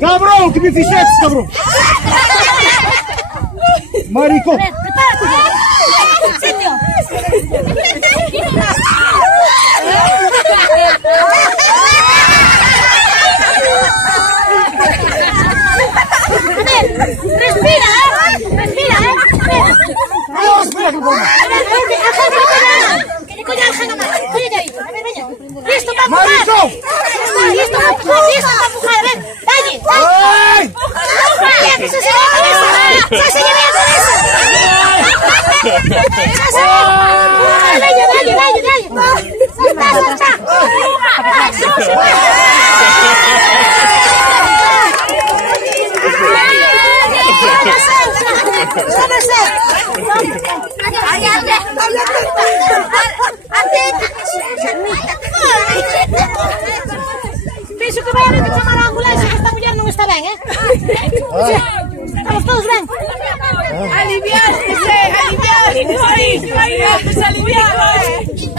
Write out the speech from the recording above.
Cabrão, que me fizeste, cabrão! Marico! Respira, respira, listo para empujar. Listo para empujar, a ver, dale. Que se lleve la cabeza. Que se lleve la cabeza. Dale. Salta. Penso que vai haver que chamar a ambulância, que esta mulher não está bem, é? Estamos todos bem? Aliviaste-se, aliviaste-se.